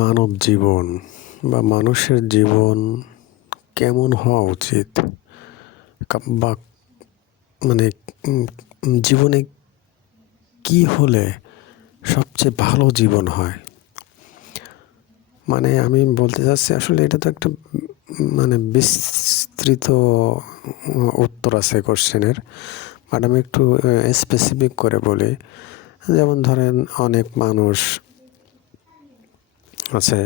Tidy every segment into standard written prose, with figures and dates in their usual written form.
মানব জীবন বা মানুষের জীবন কেমন হওয়া উচিত বা মানে জীবনে কি হলে সবচেয়ে ভালো জীবন হয়। আমি বলতে চাচ্ছি, আসলে এটা তো একটা বিস্তৃত উত্তর আছে কোশ্চেনের, বাট আমি একটু স্পেসিফিক করে বলি। যেমন ধরেন, অনেক মানুষ আছে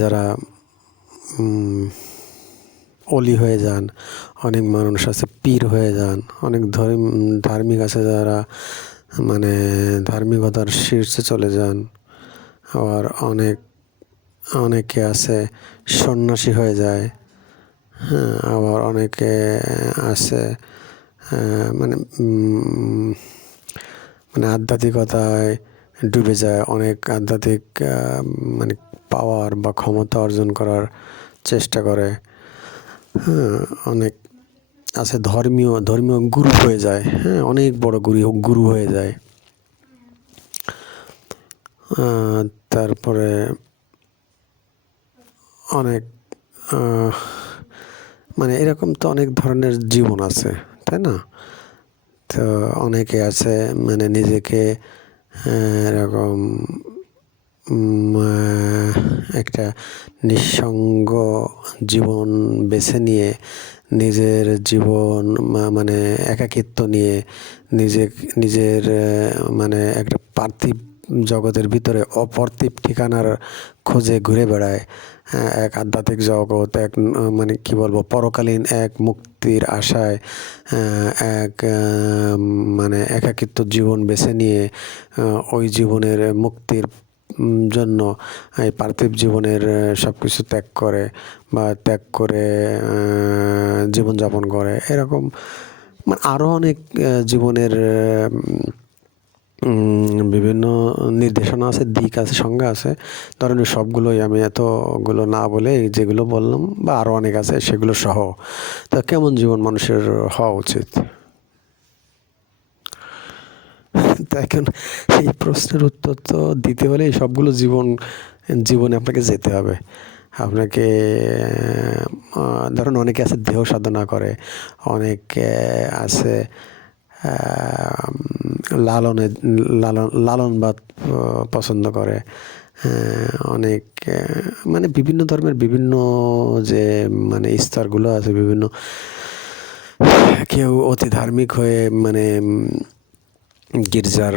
যারা অলি হয়ে যান, অনেক মানুষ আছে পীর হয়ে যান, অনেক ধার্মিক আছে যারা ধার্মিকতার শীর্ষে চলে যান, আবার অনেকে আছে সন্ন্যাসী হয়ে যায়। হ্যাঁ, আবার অনেকে আছে মানে আধ্যাত্মিকতায় ডুবে যায়, অনেক আধ্যাত্মিক পাওয়ার বা ক্ষমতা অর্জন করার চেষ্টা করে। হ্যাঁ, অনেক আছে ধর্মীয় গুরু হয়ে যায়। হ্যাঁ, অনেক বড় গুরু হয়ে যায়। তারপরে অনেক এরকম তো অনেক ধরনের জীবন আছে, তাই না? তো অনেকে আছে নিজেকে এরকম একটা নিঃসঙ্গ জীবন বেছে নিয়ে, নিজের জীবন একাকিত্ব নিয়ে নিজের একটা পার্থিব জগতের ভিতরে অপার্থিব ঠিকানার খোঁজে ঘুরে বেড়ায়। এক আধ্যাত্মিক জগৎ, এক কি বলবো, পরকালীন এক মুক্তির আশায় এক একাকিত্ব জীবন বেছে নিয়ে ওই জীবনের মুক্তির জন্য এই পার্থিব জীবনের সব কিছু ত্যাগ করে জীবনযাপন করে। এরকম আরও অনেক জীবনের বিভিন্ন নির্দেশনা আছে, দিক আছে, সংজ্ঞা আছে। ধরেন সবগুলোই আমি এতগুলো না বলে যেগুলো বললাম বা আরও অনেক আছে সেগুলো সহ, তা কেমন জীবন মানুষের হওয়া উচিত? তো এখন এই প্রশ্নের উত্তর তো দিতে হলে সবগুলো জীবনে আপনাকে যেতে হবে। আপনাকে ধরুন, অনেকে আছে দেহ সাধনা করে, অনেকে আছে লালনবাদ পছন্দ করে। অনেক বিভিন্ন ধর্মের বিভিন্ন যে স্তরগুলো আছে, বিভিন্ন কেউ অতি ধার্মিক হয়ে গির্জার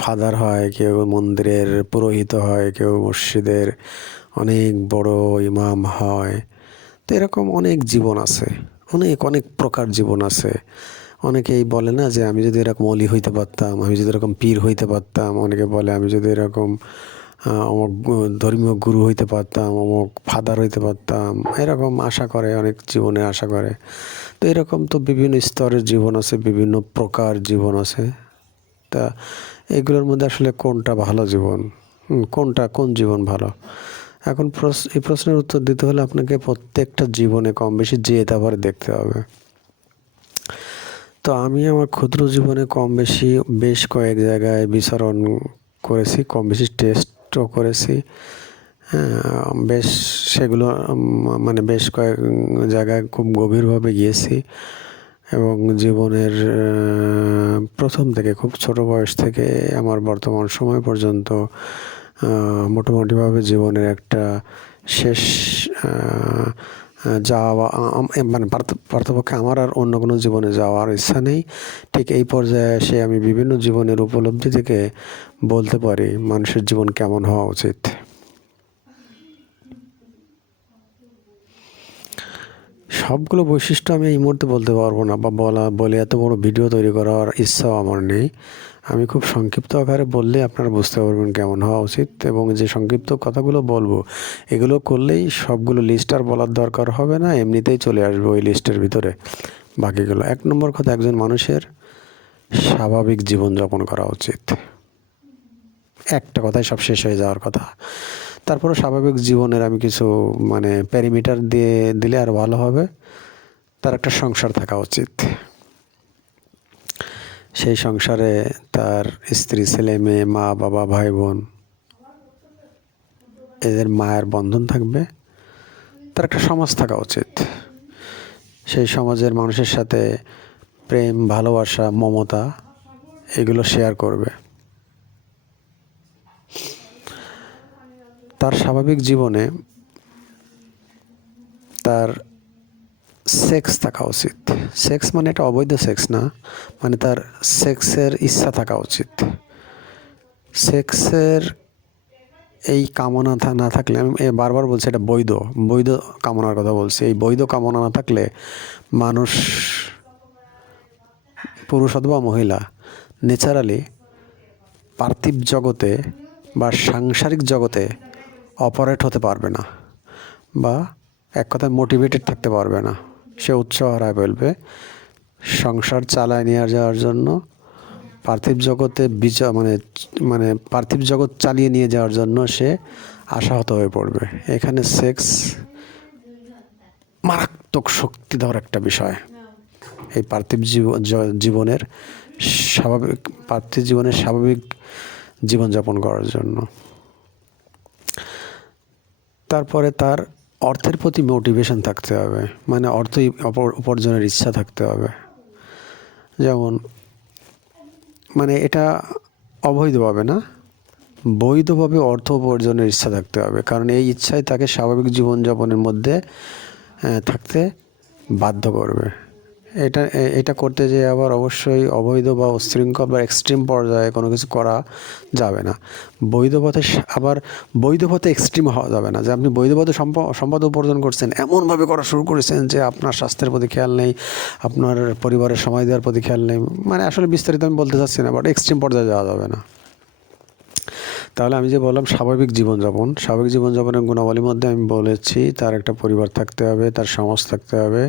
ফাদার হয়, কেউ মন্দিরের পুরোহিত হয়, কেউ মসজিদের অনেক বড় ইমাম হয়। তো এরকম অনেক জীবন আছে, অনেক অনেক প্রকার জীবন আছে। অনেকেই বলে না যে আমি যদি এরকম অলি হইতে পারতাম, আমি যদি এরকম পীর হইতে পারতাম। অনেকে বলে আমি যদি এরকম অমুক ধর্মীয় গুরু হইতে পারতাম, অমুক ফাদার হইতে পারতাম। এরকম আশা করে, অনেক জীবনে আশা করে। তো এরকম তো বিভিন্ন স্তরের জীবন আছে, বিভিন্ন প্রকার জীবন আছে। তা এগুলোর মধ্যে আসলে কোনটা ভালো জীবন, কোন জীবন ভালো? এখন এই প্রশ্নের উত্তর দিতে হলে আপনাকে প্রত্যেকটা জীবনে কম বেশি যেতে আবার দেখতে হবে। তো আমি আমার ক্ষুদ্র জীবনে কম বেশি বেশ কয়েক জায়গায় বিচরণ করেছি, কম বেশি টেস্টও করেছি। বেশ সেগুলো বেশ কয়েক জায়গায় খুব গভীরভাবে গিয়েছি, এবং জীবনের প্রথম থেকে, খুব ছোট বয়স থেকে আমার বর্তমান সময় পর্যন্ত মোটামুটিভাবে জীবনের একটা শেষ যাওয়া পার্থপক্ষে আমার আর অন্য কোনো জীবনে যাওয়ার ইচ্ছা নেই। ঠিক এই পর্যায়ে এসে আমি বিভিন্ন জীবনের উপলব্ধি থেকে বলতে পারি মানুষের জীবন কেমন হওয়া উচিত। সবগুলো বৈশিষ্ট্য আমি এই মুহূর্তে বলতে পারবো না, বা বলে এত বড় ভিডিও তৈরি করার ইচ্ছাও আমার নেই। আমি খুব সংক্ষিপ্ত আকারে বললে আপনারা বুঝতে পারবেন কেমন হওয়া উচিত, এবং যে সংক্ষিপ্ত কথাগুলো বলবো এগুলো করলেই সবগুলো লিস্ট আর বলার দরকার হবে না, এমনিতেই চলে আসবে ওই লিস্টের ভিতরে বাকিগুলো। 1 নম্বর কথা, একজন মানুষের স্বাভাবিক জীবনযাপন করা উচিত। একটা কথায় সব শেষ হয়ে যাওয়ার কথা। তারপরে স্বাভাবিক জীবনের আমি কিছু প্যারামিটার দিয়ে দিলে আর ভালো হবে। তার একটা সংসার থাকা উচিত, সেই সংসারে তার স্ত্রী, ছেলে মেয়ে, মা বাবা, ভাই বোন এদের মায়ের বন্ধন থাকবে, তার একটা সমাজ থাকা উচিত। সেই সমাজের মানুষের সাথে প্রেম, ভালোবাসা, মমতা এগুলো শেয়ার করবে। তার স্বাভাবিক জীবনে তার সেক্স থাকা উচিত। সেক্স মানে এটা অবৈধ সেক্স না, মানে তার সেক্সের ইচ্ছা থাকা উচিত। সেক্সের এই কামনা না থাকলে, আমি বারবার বলছি এটা বৈধ বৈধ কামনার কথা বলছি, এই বৈধ কামনা না থাকলে মানুষ, পুরুষ অথবা মহিলা, ন্যাচারালি পার্থিব জগতে বা সাংসারিক জগতে অপারেট হতে পারবে না, বা এক কথায় মোটিভেটেড থাকতে পারবে না। সে উৎসাহ হারায় ফেলবে। সংসার চালায় নিয়ে যাওয়ার জন্য, পার্থিব জগতে মানে পার্থিব জগৎ চালিয়ে নিয়ে যাওয়ার জন্য সে আশাহত হয়ে পড়বে। এখানে সেক্স মারাত্মক শক্তিধর একটা বিষয়। এই পার্থিব জীবনের স্বাভাবিক জীবনযাপন করার জন্য। তারপরে তার অর্থের প্রতি মোটিভেশন থাকতে হবে, মানে অর্থ উপার্জনের ইচ্ছা থাকতে হবে। যেমন মানে এটা অবৈধভাবে না, বৈধভাবে অর্থ উপার্জনের ইচ্ছা থাকতে হবে, কারণ এই ইচ্ছাই তাকে স্বাভাবিক জীবনযাপনের মধ্যে থাকতে বাধ্য করবে। এটা করতে যেয়ে আবার অবশ্যই অবৈধ বা উচ্ছৃঙ্খল বা এক্সট্রিম পর্যায়ে কোনো কিছু করা যাবে না। আবার বৈধ পথে এক্সট্রিম হওয়া যাবে না, যে আপনি বৈধ পথে সম্পদ উপার্জন করছেন, এমনভাবে করা শুরু করেছেন যে আপনার স্বাস্থ্যের প্রতি খেয়াল নেই, আপনার পরিবারের সময় দেওয়ার প্রতি খেয়াল নেই। মানে আসলে বিস্তারিত আমি বলতে চাচ্ছি না, বাট এক্সট্রিম পর্যায়ে যাওয়া যাবে না। তাহলে আমি যে বললাম স্বাভাবিক জীবনযাপনের গুণাবলীর মধ্যে আমি বলেছি তার একটা পরিবার থাকতে হবে, তার সমাজ থাকতে হবে,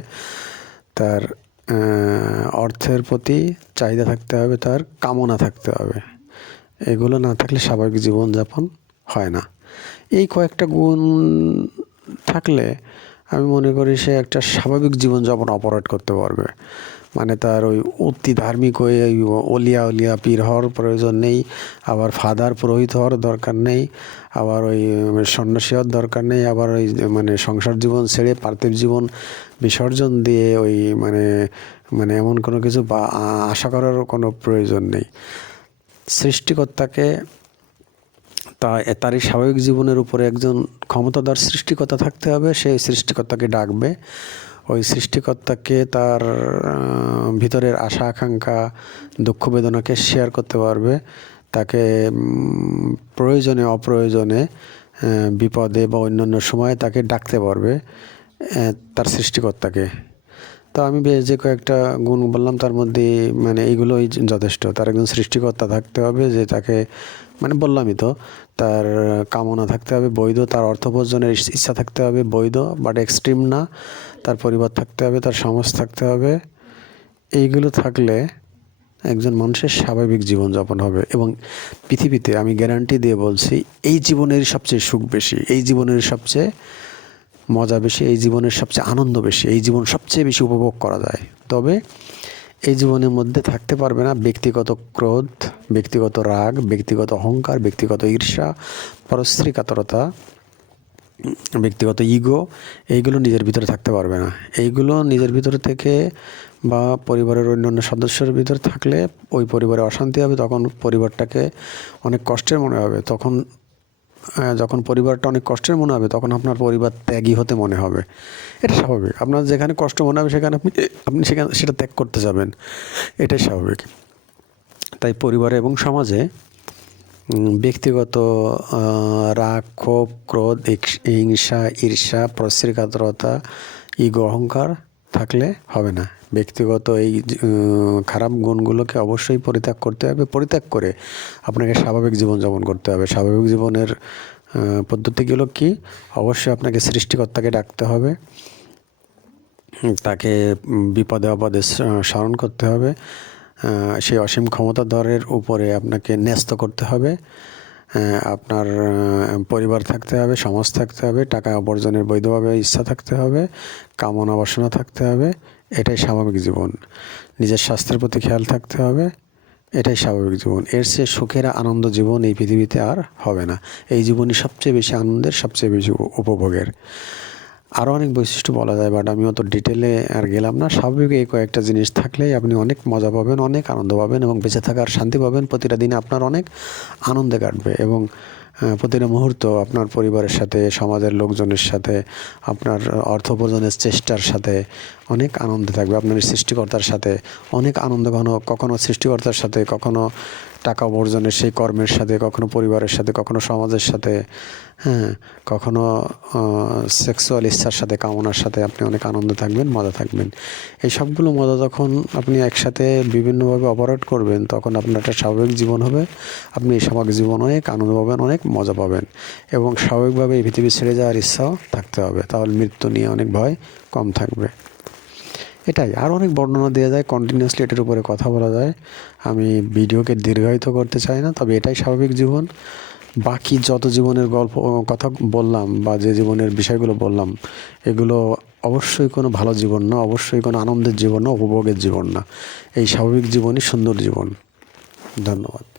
তার অর্থের প্রতি চাহিদা থাকতে হবে, তার কামনা থাকতে হবে। এগুলো না থাকলে স্বাভাবিক জীবনযাপন হয় না। এই কয়েকটা গুণ থাকলে আমি মনে করি সে একটা স্বাভাবিক জীবনযাপন অপারেট করতে পারবে। মানে তার ওই অতি ধার্মিক হয়ে অলিয়া পীর হওয়ার প্রয়োজন নেই, আবার ফাদার পুরোহিত হওয়ার দরকার নেই, আবার ওই সন্ন্যাসী হওয়ার দরকার নেই, আবার ওই মানে সংসার জীবন ছেড়ে পার্থিব জীবন বিসর্জন দিয়ে ওই মানে এমন কোনো কিছু বা আশা করারও কোনো প্রয়োজন নেই। সৃষ্টিকর্তাকে তারই স্বাভাবিক জীবনের উপরে একজন ক্ষমতাধর সৃষ্টিকর্তা থাকতে হবে। সেই সৃষ্টিকর্তাকে ডাকবে, ওই সৃষ্টিকর্তাকে তার ভিতরের আশা আকাঙ্ক্ষা, দুঃখ বেদনাকে শেয়ার করতে পারবে, তাকে প্রয়োজনে অপ্রয়োজনে, বিপদে বা অন্যান্য সময়ে তাকে ডাকতে পারবে তার সৃষ্টিকর্তাকে। তো আমি যে কয়েকটা গুণ বললাম তার মধ্যে মানে এইগুলোই যথেষ্ট। তার একজন সৃষ্টিকর্তা থাকতে হবে, যে তাকে মানে বললামই তো, তার কামনা থাকতে হবে বৈধ, তার অর্থ উপার্জনের ইচ্ছা থাকতে হবে বৈধ বাট এক্সট্রিম না, তার পরিবার থাকতে হবে, তার সমাজ থাকতে হবে। এইগুলো থাকলে একজন মানুষের স্বাভাবিক জীবনযাপন হবে। এবং পৃথিবীতে আমি গ্যারান্টি দিয়ে বলছি, এই জীবনের সবচেয়ে সুখ বেশি, এই জীবনের সবচেয়ে মজা বেশি, এই জীবনের সবচেয়ে আনন্দ বেশি, এই জীবন সবচেয়ে বেশি উপভোগ করা যায়। তবে এই জীবনের মধ্যে থাকতে পারবে না ব্যক্তিগত ক্রোধ, ব্যক্তিগত রাগ, ব্যক্তিগত অহংকার, ব্যক্তিগত ঈর্ষা, পরশ্রীকাতরতা, ব্যক্তিগত ইগো। এইগুলো নিজের ভিতরে থাকতে পারবে না। এইগুলো নিজের ভিতরে থেকে বা পরিবারের অন্যান্য সদস্যের ভিতরে থাকলে ওই পরিবারে অশান্তি হবে, তখন পরিবারটাকে অনেক কষ্টের মনে হবে। যখন পরিবারটা অনেক কষ্টের মনে হবে, তখন আপনার পরিবার ত্যাগী হতে মনে হবে। এটা স্বাভাবিক। আপনার যেখানে কষ্ট মনে হবে সেখানে আপনি সেটা ত্যাগ করতে যাবেন, এটাই স্বাভাবিক। তাই পরিবারে এবং সমাজে ব্যক্তিগত রাগ, ক্ষোভ, ক্রোধ, হিংসা, ঈর্ষা, পরশ্রীকাতরতা, ইগো, অহংকার থাকলে হবে না। ব্যক্তিগত এই খারাপ গুণগুলোকে অবশ্যই পরিত্যাগ করতে হবে। পরিত্যাগ করে আপনাকে স্বাভাবিক জীবনযাপন করতে হবে। স্বাভাবিক জীবনের পদ্ধতিগুলো কি? অবশ্যই আপনাকে সৃষ্টিকর্তাকে ডাকতে হবে, তাকে বিপদে আপদে স্মরণ করতে হবে, সেই অসীম ক্ষমতাধরের উপরে আপনাকে ন্যস্ত করতে হবে। আপনার পরিবার থাকতে হবে, সমাজ থাকতে হবে, টাকা উপার্জনের বৈধভাবে ইচ্ছা থাকতে হবে, কামনা বাসনা থাকতে হবে। এটাই স্বাভাবিক জীবন। নিজের স্বাস্থ্যের প্রতি খেয়াল থাকতে হবে, এটাই স্বাভাবিক জীবন। এর চেয়ে সুখের আনন্দ জীবন এই পৃথিবীতে আর হবে না। এই জীবনই সবচেয়ে বেশি আনন্দের, সবচেয়ে বেশি উপভোগের। আরও অনেক বৈশিষ্ট্য বলা যায়, বাট আমি অত ডিটেলে আর গেলাম না। স্বাভাবিক এই কয়েকটা জিনিস থাকলেই আপনি অনেক মজা পাবেন, অনেক আনন্দ পাবেন এবং বেঁচে থাকার শান্তি পাবেন। প্রতিটা দিন আপনার অনেক আনন্দে কাটবে এবং প্রতিটা মুহূর্ত আপনার পরিবারের সাথে, সমাজের লোকজনের সাথে, আপনার অর্থ উপার্জনের চেষ্টার সাথে অনেক আনন্দে থাকবে। আপনার সৃষ্টিকর্তার সাথে অনেক আনন্দ, কখনো সৃষ্টিকর্তার সাথে, কখনো টাকা উপার্জনের সেই কর্মের সাথে, কখনো পরিবারের সাথে, কখনো সমাজের সাথে, হ্যাঁ, কখনো সেক্সুয়াল ইচ্ছার সাথে, কামনার সাথে আপনি অনেক আনন্দে থাকবেন, মজা থাকবেন। এই সবগুলো মজা যখন আপনি একসাথে বিভিন্নভাবে অপারেট করবেন, তখন আপনার একটা স্বাভাবিক জীবন হবে। আপনি এই স্বাভাবিক জীবন অনেক আনন্দ পাবেন, অনেক মজা পাবেন এবং স্বাভাবিকভাবে এই পৃথিবী ছেড়ে যাওয়ার ইচ্ছাও থাকতে হবে। তাহলে মৃত্যু নিয়ে অনেক ভয় কম থাকবে। এটাই। আর অনেক বর্ণনা দেওয়া যায়, কন্টিনিউয়াসলি এটার উপরে কথা বলা যায়। আমি ভিডিওকে দীর্ঘায়িত করতে চাই না, তবে এটাই স্বাভাবিক জীবন। বাকি যত জীবনের গল্প কথা বললাম বা যে জীবনের বিষয়গুলো বললাম, এগুলো অবশ্যই কোনো ভালো জীবন না, অবশ্যই কোনো আনন্দের জীবন না, উপভোগের জীবন না। এই স্বাভাবিক জীবনই সুন্দর জীবন। ধন্যবাদ।